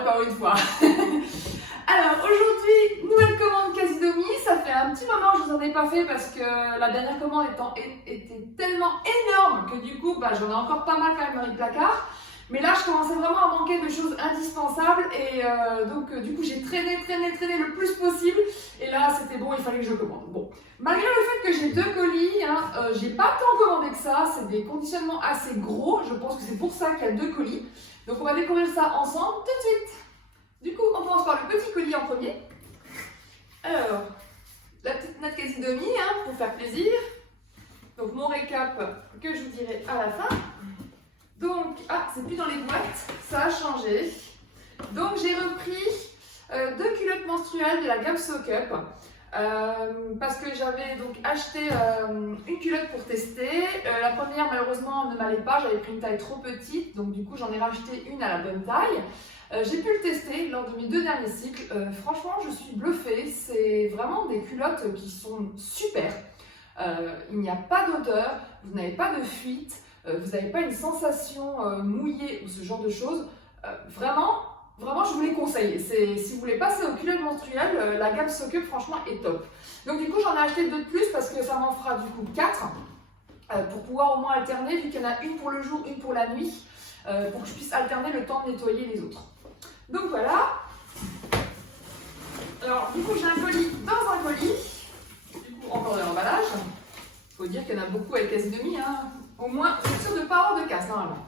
Encore une fois. Alors aujourd'hui, nouvelle commande Casidomi. Ça fait un petit moment que je vous en ai pas fait parce que la dernière commande était tellement énorme que du coup j'en ai encore pas mal quand même dans les placards. Mais là je commençais vraiment à manquer de choses indispensables et donc du coup j'ai traîné le plus possible et là c'était bon, il fallait que je commande. Bon, malgré le fait que j'ai 2 colis, j'ai pas tant commandé que ça, c'est des conditionnements assez gros, je pense que c'est pour ça qu'il y a 2 colis. Donc on va découvrir ça ensemble tout de suite. Du coup, on commence par le petit colis en premier. Alors, la petite note Casidomi, pour faire plaisir. Donc mon récap que je vous dirai à la fin. Donc, c'est plus dans les boîtes, ça a changé. Donc j'ai repris 2 culottes menstruelles de la gamme Soak Up. Parce que j'avais donc acheté une culotte pour tester. La première malheureusement ne m'allait pas, j'avais pris une taille trop petite, donc du coup j'en ai racheté une à la bonne taille. J'ai pu le tester lors de mes 2 derniers cycles. Franchement je suis bluffée, c'est vraiment des culottes qui sont super. Il n'y a pas d'odeur, vous n'avez pas de fuite, vous n'avez pas une sensation mouillée ou ce genre de choses. Vraiment, je vous les conseille. Si vous voulez passer aux culottes menstruelles, la gamme Soak Up franchement est top. Donc du coup j'en ai acheté 2 de plus parce que ça m'en fera du coup 4 pour pouvoir au moins alterner vu qu'il y en a une pour le jour, une pour la nuit, pour que je puisse alterner le temps de nettoyer les autres. Donc voilà. Alors du coup j'ai un colis dans un colis, du coup encore de l'emballage. Il faut dire qu'il y en a beaucoup avec Casidomi, au moins c'est sûr de ne pas avoir de casse normalement.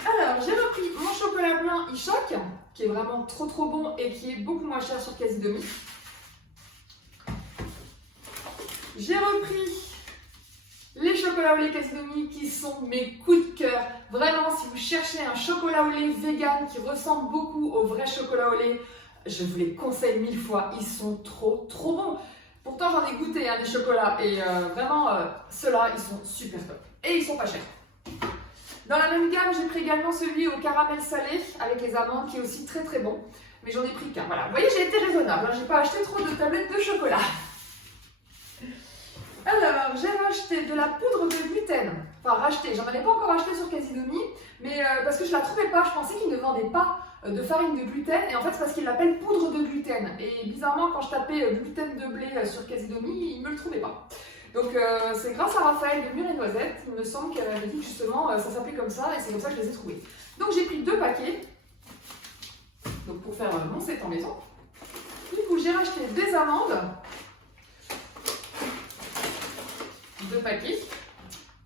Alors, j'ai repris mon chocolat blanc e-choc, qui est vraiment trop bon et qui est beaucoup moins cher sur Casidomi. J'ai repris les chocolats au lait Casidomi qui sont mes coups de cœur. Vraiment, si vous cherchez un chocolat au lait vegan qui ressemble beaucoup au vrai chocolat au lait, je vous les conseille 1000 fois. Ils sont trop bons. Pourtant, j'en ai goûté des chocolats et vraiment, ceux-là, ils sont super top. Et ils sont pas chers. Dans la même gamme, j'ai pris également celui au caramel salé avec les amandes qui est aussi très bon. Mais j'en ai pris qu'un. Voilà. Vous voyez, j'ai été raisonnable. J'ai pas acheté trop de tablettes de chocolat. Alors, j'ai racheté de la poudre de gluten. Enfin, racheté. J'en avais pas encore acheté sur Casidomi, mais parce que je la trouvais pas. Je pensais qu'ils ne vendaient pas de farine de gluten. Et en fait, c'est parce qu'ils l'appellent poudre de gluten. Et bizarrement, quand je tapais gluten de blé sur Casidomi, ils ne me le trouvaient pas. Donc c'est grâce à Raphaël de Mûre et Noisette, il me semble qu'elle avait dit que justement ça s'appelait comme ça et c'est comme ça que je les ai trouvés. Donc j'ai pris 2 paquets donc, pour faire mon set en maison. Du coup j'ai racheté des amandes, 2 paquets,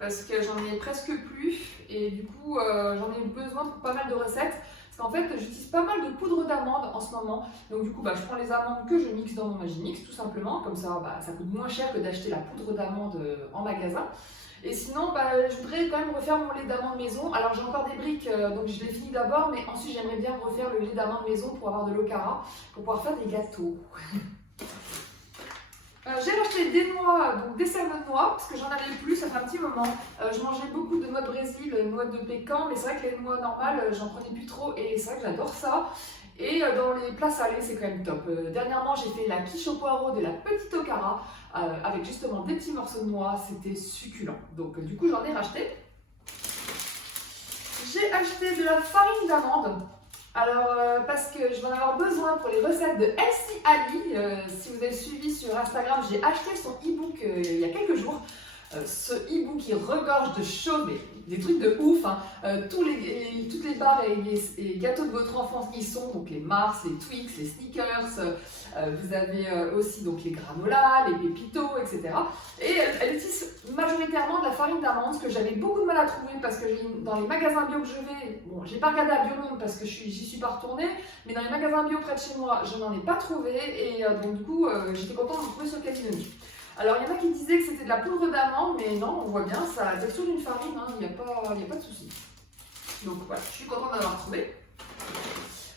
parce que j'en ai presque plus et du coup j'en ai besoin pour pas mal de recettes. Parce qu'en fait, j'utilise pas mal de poudre d'amande en ce moment. Donc du coup, je prends les amandes que je mixe dans mon Magimix, tout simplement. Comme ça, ça coûte moins cher que d'acheter la poudre d'amande en magasin. Et sinon, je voudrais quand même refaire mon lait d'amande maison. Alors j'ai encore des briques, donc je l'ai fini d'abord. Mais ensuite, j'aimerais bien refaire le lait d'amande maison pour avoir de l'okara, pour pouvoir faire des gâteaux. J'ai racheté des noix, donc des sels de noix, parce que j'en avais plus, ça fait un petit moment. Je mangeais beaucoup de noix de Brésil, noix de pécan, mais c'est vrai que les noix normales, j'en prenais plus trop et c'est vrai que j'adore ça. Et dans les plats salés, c'est quand même top. Dernièrement, j'ai fait la quiche au poireau de la petite okara, avec justement des petits morceaux de noix, c'était succulent. Donc du coup, j'en ai racheté. J'ai acheté de la farine d'amande. Alors, parce que je vais en avoir besoin pour les recettes de Elsie Ali. Si vous avez suivi sur Instagram, j'ai acheté son e-book il y a quelques jours. Ce e-book qui regorge de choses, des trucs de ouf. Toutes les barres et gâteaux de votre enfance y sont, donc les Mars, les Twix, les Snickers. Vous avez aussi donc les granolas, les pépitos, etc. Et elle utilise majoritairement de la farine d'amande, ce que j'avais beaucoup de mal à trouver parce que dans les magasins bio que je vais, bon, j'ai pas regardé à Biomonde parce que j'y suis pas retournée, mais dans les magasins bio près de chez moi, je n'en ai pas trouvé et donc du coup, j'étais contente de trouver sur Casidomi. Alors il y en a qui disaient que c'était de la poudre d'amande, mais non, on voit bien, ça a la texture d'une farine, hein, il n'y a pas de souci. Donc voilà, je suis contente d'avoir trouvé.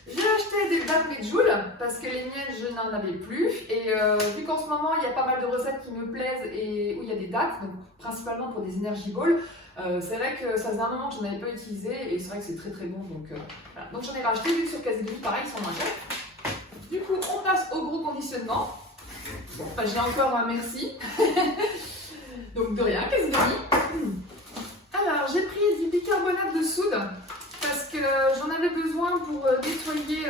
J'ai acheté des dattes Medjool parce que les miennes je n'en avais plus et vu qu'en ce moment il y a pas mal de recettes qui me plaisent et où il y a des dattes, donc principalement pour des energy balls, c'est vrai que ça faisait un moment que je n'en avais pas utilisé et c'est vrai que c'est très très bon, donc voilà. Donc j'en ai racheté, vu que sur Casidemi pareil ils sont moins chers. Du coup on passe au gros conditionnement. Bon, bah, j'ai encore un merci. Donc de rien, Casidemi. Alors j'ai pris du bicarbonate de soude parce que j'en avais besoin pour nettoyer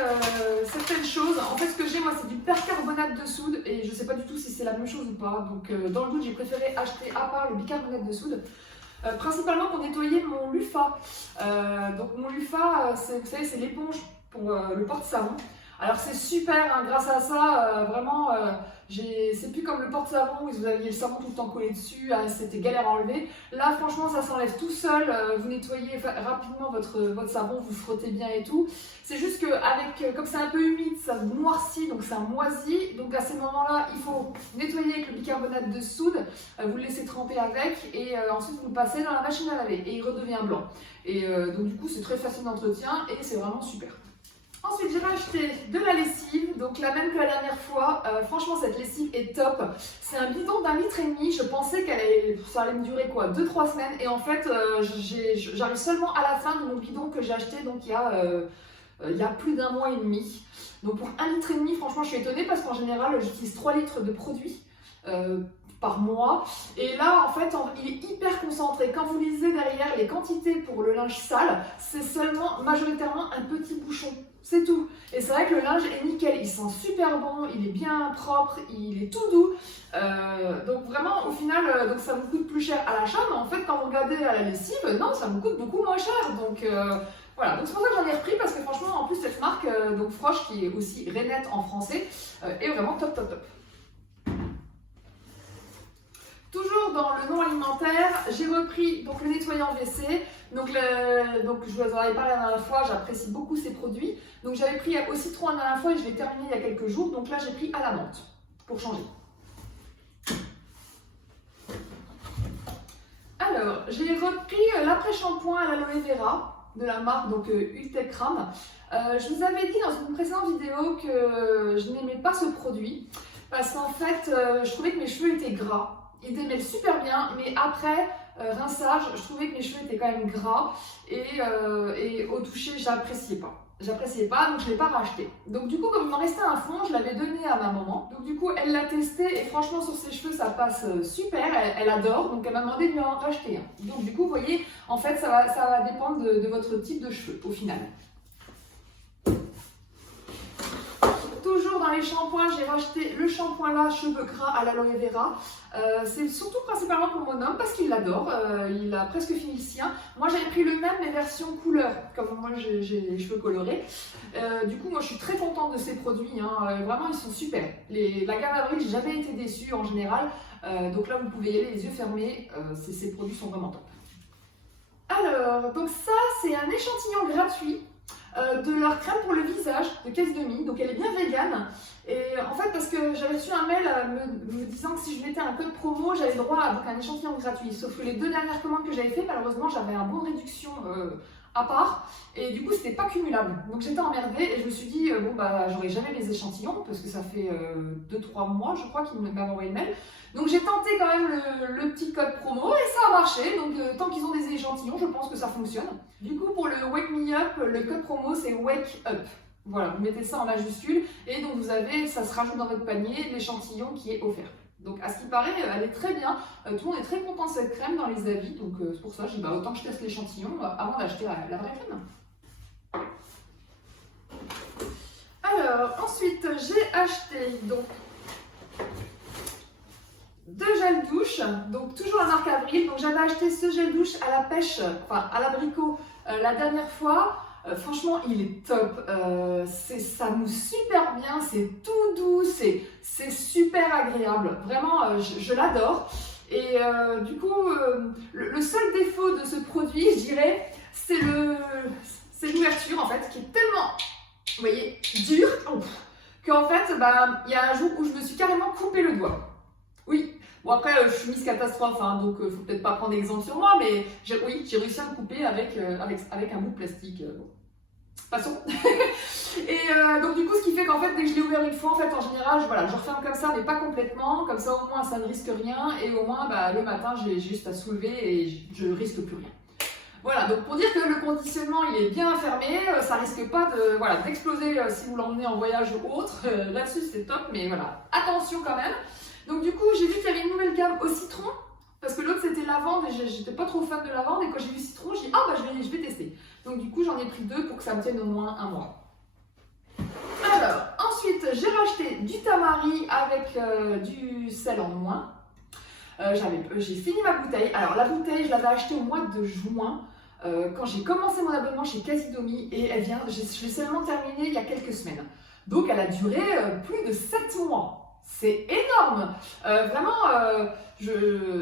certaines choses. En fait, ce que j'ai, moi, c'est du percarbonate de soude et je ne sais pas du tout si c'est la même chose ou pas. Donc, dans le doute, j'ai préféré acheter à part le bicarbonate de soude, principalement pour nettoyer mon lufa. Donc, mon lufa, vous savez, c'est l'éponge pour le porte-savon. Alors, c'est super, hein, grâce à ça, vraiment, c'est plus comme le porte-savon où vous aviez le savon tout le temps collé dessus, hein, c'était galère à enlever. Là, franchement, ça s'enlève tout seul. Vous nettoyez rapidement votre savon, vous frottez bien et tout. C'est juste que comme c'est un peu humide, ça noircit, donc ça moisit. Donc à ces moments-là, il faut nettoyer avec le bicarbonate de soude, vous le laissez tremper avec et ensuite vous le passez dans la machine à laver et il redevient blanc. Et donc du coup, c'est très facile d'entretien et c'est vraiment super. Ensuite, j'ai racheté de la lessive, donc la même que la dernière fois. Franchement, cette lessive est top. C'est un bidon d'1,5 litre. Je pensais ça allait me durer quoi, 2-3 semaines. Et en fait, j'arrive seulement à la fin de mon bidon que j'ai acheté, donc il y a plus d'1 mois et demi. Donc pour 1,5 litre, franchement, je suis étonnée parce qu'en général, j'utilise 3 litres de produits par mois. Et là, en fait, il est hyper concentré. Quand vous lisez derrière les quantités pour le linge sale, c'est seulement majoritairement un petit bouchon. C'est tout. Et c'est vrai que le linge est nickel. Il sent super bon, il est bien propre, il est tout doux. Donc vraiment, au final, donc ça vous coûte plus cher à l'achat. Mais en fait, quand vous regardez à la lessive, non, ça vous coûte beaucoup moins cher. Donc voilà. Donc c'est pour ça que j'en ai repris parce que franchement, en plus, cette marque, donc Frosch, qui est aussi Rainette en français, est vraiment top, top, top. Toujours dans le non alimentaire, j'ai repris donc, le nettoyant WC. Donc je vous en avais parlé la dernière fois, j'apprécie beaucoup ces produits. Donc j'avais pris au citron la dernière fois et je l'ai terminé il y a quelques jours. Donc là j'ai pris à la menthe pour changer. Alors j'ai repris l'après-shampoing à l'aloe vera de la marque donc Ultecram. Je vous avais dit dans une précédente vidéo que je n'aimais pas ce produit parce qu'en fait je trouvais que mes cheveux étaient gras. Ils démêlent super bien, mais après rinçage, je trouvais que mes cheveux étaient quand même gras et au toucher, j'appréciais pas. J'appréciais pas, donc je ne l'ai pas racheté. Donc du coup, comme il m'en restait un fond, je l'avais donné à ma maman. Donc du coup, elle l'a testé et franchement, sur ses cheveux, ça passe super. Elle adore, donc elle m'a demandé de lui en racheter un. Donc du coup, vous voyez, en fait, ça va dépendre de votre type de cheveux au final. Toujours dans les shampoings, j'ai racheté le shampoing là, cheveux gras à l'aloe vera. C'est surtout principalement pour mon homme parce qu'il l'adore. Il a presque fini le sien. Moi j'avais pris le même mais version couleur, comme moi j'ai les cheveux colorés. Du coup moi je suis très contente de ces produits. Hein. Vraiment ils sont super. La gamme Avril, j'ai jamais été déçue en général. Donc là vous pouvez y aller les yeux fermés. Ces produits sont vraiment top. Alors donc ça c'est un échantillon gratuit. De leur crème pour le visage de Casidemi, donc elle est bien végane. Et en fait, parce que j'avais reçu un mail me disant que si je mettais un code promo, j'avais le droit à un échantillon gratuit. Sauf que les 2 dernières commandes que j'avais fait, malheureusement, j'avais un bon de réduction à part. Et du coup, c'était pas cumulable. Donc j'étais emmerdée et je me suis dit, bon, bah, j'aurai jamais les échantillons parce que ça fait 2-3 mois, je crois, qu'ils m'avaient envoyé le mail. Donc j'ai tenté quand même le petit code promo et ça a marché. Donc tant qu'ils ont des échantillons, je pense que ça fonctionne. Du coup, pour le Wake Me Up, le code promo c'est Wake Up. Voilà, vous mettez ça en majuscule et donc ça se rajoute dans votre panier, l'échantillon qui est offert. Donc à ce qui paraît, elle est très bien. Tout le monde est très content de cette crème dans les avis. Donc c'est pour ça, je dis bah, autant que je teste l'échantillon avant d'acheter la vraie crème. Alors ensuite, j'ai acheté donc 2 gels douche, donc toujours la marque Avril. Donc j'avais acheté ce gel douche à la pêche, enfin à l'abricot la dernière fois. Franchement, il est top. Ça mousse super bien, c'est tout doux, c'est super agréable. Vraiment, je l'adore. Et du coup, le seul défaut de ce produit, je dirais, c'est l'ouverture en fait, qui est tellement, vous voyez, dure, qu'en fait, bah, y a un jour où je me suis carrément coupé le doigt. Oui. Bon après, je suis Miss Catastrophe, hein, donc faut peut-être pas prendre exemple sur moi, mais oui, j'ai réussi à me couper avec un bout de plastique. Bon. Passons. Et donc du coup, ce qui fait qu'en fait, dès que je l'ai ouvert une fois, en fait, en général, je referme comme ça, mais pas complètement. Comme ça, au moins, ça ne risque rien. Et au moins, le matin, j'ai juste à soulever et je ne risque plus rien. Voilà, donc pour dire que le conditionnement, il est bien fermé, ça risque pas d'exploser si vous l'emmenez en voyage ou autre. Là-dessus, c'est top, mais voilà, attention quand même. Donc du coup, j'ai vu qu'il y avait une nouvelle gamme au citron. Parce que l'autre c'était lavande et j'étais pas trop fan de lavande, et quand j'ai vu citron, j'ai dit ah je vais tester. Donc du coup j'en ai pris 2 pour que ça me tienne au moins un mois. Alors ensuite j'ai racheté du tamari avec du sel en moins. J'ai fini ma bouteille. Alors la bouteille je l'avais achetée au mois de juin quand j'ai commencé mon abonnement chez Casidomi, et je l'ai seulement terminée il y a quelques semaines. Donc elle a duré plus de 7 mois. C'est énorme!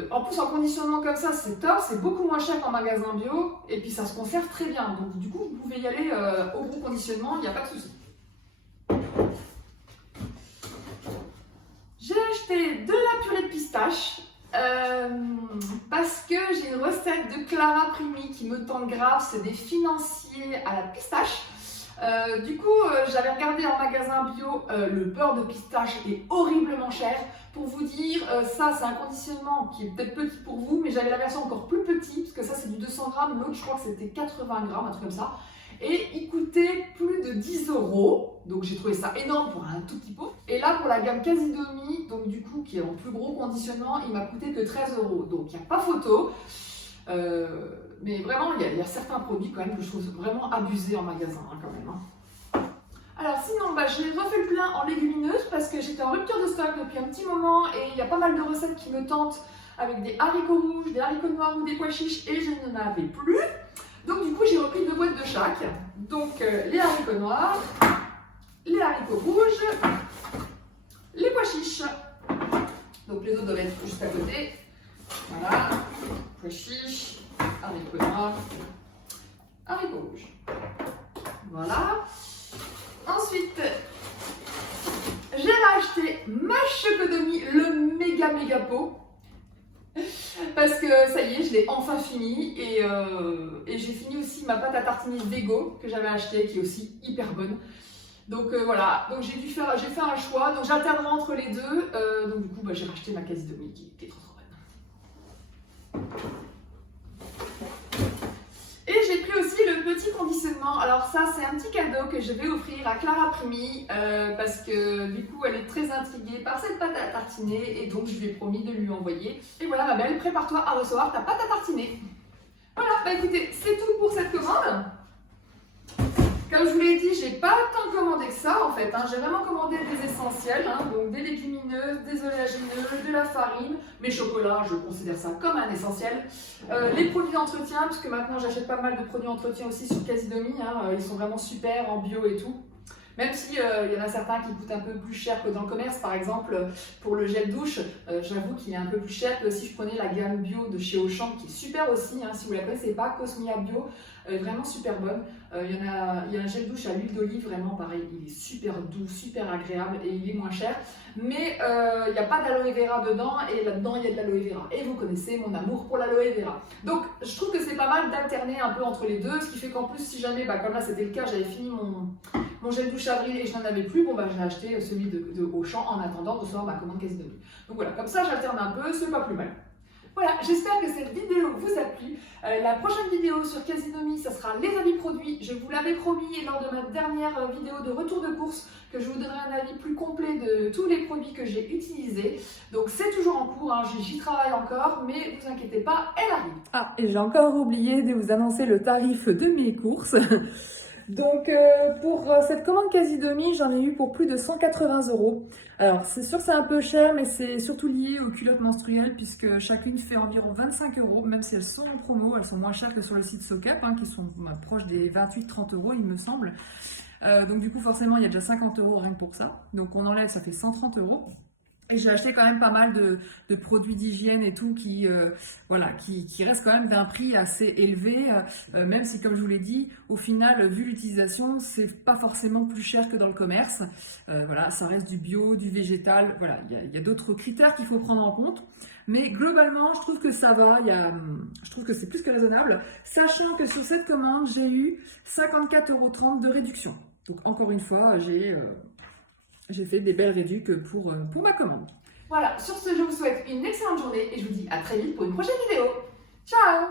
En plus en conditionnement comme ça, c'est top, c'est beaucoup moins cher qu'en magasin bio, et puis ça se conserve très bien. Donc du coup, vous pouvez y aller au gros conditionnement, il n'y a pas de souci. J'ai acheté de la purée de pistache, parce que j'ai une recette de Clara Primi qui me tente grave, c'est des financiers à la pistache. Du coup, j'avais regardé en magasin bio, le beurre de pistache est horriblement cher. Pour vous dire, ça c'est un conditionnement qui est peut-être petit pour vous, mais j'avais la version encore plus petite, parce que ça c'est du 200 grammes, l'autre je crois que c'était 80 grammes, un truc comme ça. Et il coûtait plus de 10 €, donc j'ai trouvé ça énorme pour un tout petit pot. Et là pour la gamme Casidomi, donc du coup qui est en plus gros conditionnement, il m'a coûté que 13 €, donc il n'y a pas photo. Mais vraiment, il y a certains produits quand même que je trouve vraiment abusés en magasin quand même. Alors sinon, j'ai refait le plein en légumineuses parce que j'étais en rupture de stock depuis un petit moment, et il y a pas mal de recettes qui me tentent avec des haricots rouges, des haricots noirs ou des pois chiches, et je n'en avais plus. Donc du coup, j'ai repris 2 boîtes de chaque. Donc les haricots noirs, les haricots rouges, les pois chiches. Donc les autres doivent être juste à côté. Voilà, pois chiches, haricots noirs, haricots rouges. Voilà. Ensuite, j'ai racheté ma Chocodomie, le méga pot. Parce que ça y est, je l'ai enfin fini. Et j'ai fini aussi ma pâte à tartiner Vego que j'avais achetée, qui est aussi hyper bonne. Donc voilà, donc j'ai fait un choix. Donc j'alternerai entre les deux. Donc du coup, j'ai racheté ma Casidomi qui est trop bonne. Et j'ai pris aussi le petit conditionnement. Alors ça, c'est un petit cadeau que je vais offrir à Clara Primi parce que du coup, elle est très intriguée par cette pâte à tartiner, et donc je lui ai promis de lui envoyer. Et voilà ma belle, prépare-toi à recevoir ta pâte à tartiner. Voilà, écoutez, c'est tout pour cette commande. Comme je vous l'ai dit, j'ai pas tant commandé que ça en fait. J'ai vraiment commandé des essentiels, donc des légumineuses, des oléagineux, de la farine, mes chocolats, je considère ça comme un essentiel. Les produits d'entretien, puisque maintenant j'achète pas mal de produits d'entretien aussi sur Casidomi, ils sont vraiment super en bio et tout. Même si y en a certains qui coûtent un peu plus cher que dans le commerce, par exemple pour le gel douche, j'avoue qu'il est un peu plus cher que si je prenais la gamme bio de chez Auchan, qui est super aussi, si vous la connaissez pas, Cosmia Bio, vraiment super bonne. Il y a un gel douche à l'huile d'olive, vraiment pareil, il est super doux, super agréable, et il est moins cher. Mais il n'y a pas d'aloe vera dedans, et là-dedans il y a de l'aloe vera. Et vous connaissez mon amour pour l'aloe vera. Donc je trouve que c'est pas mal d'alterner un peu entre les deux, ce qui fait qu'en plus si jamais, comme là c'était le cas, j'avais fini mon gel douche avril et je n'en avais plus, j'ai acheté celui de Auchan en attendant de recevoir ma commande Casidomi. Donc voilà, comme ça j'alterne un peu, c'est pas plus mal. Voilà, j'espère que cette vidéo vous a plu. La prochaine vidéo sur Casidomi, ça sera les avis produits. Je vous l'avais promis lors de ma dernière vidéo de retour de course que je vous donnerai un avis plus complet de tous les produits que j'ai utilisés. Donc c'est toujours en cours, j'y travaille encore, mais vous inquiétez pas, elle arrive. Ah, et j'ai encore oublié de vous annoncer le tarif de mes courses. Donc pour cette commande Casidomi, j'en ai eu pour plus de 180 €. Alors c'est sûr que c'est un peu cher, mais c'est surtout lié aux culottes menstruelles puisque chacune fait environ 25 €, même si elles sont en promo, elles sont moins chères que sur le site SoCap, qui sont proches des 28-30 € il me semble. Donc du coup forcément il y a déjà 50 € rien que pour ça. Donc on enlève, ça fait 130 €. Et j'ai acheté quand même pas mal de produits d'hygiène et tout voilà, qui restent quand même d'un prix assez élevé, même si, comme je vous l'ai dit, au final, vu l'utilisation, c'est pas forcément plus cher que dans le commerce. Voilà, ça reste du bio, du végétal. Voilà, il y a d'autres critères qu'il faut prendre en compte. Mais globalement, je trouve que ça va. Je trouve que c'est plus que raisonnable, sachant que sur cette commande, j'ai eu 54,30 € de réduction. Donc encore une fois, j'ai fait des belles réductions pour ma commande. Voilà, sur ce, je vous souhaite une excellente journée et je vous dis à très vite pour une prochaine vidéo. Ciao!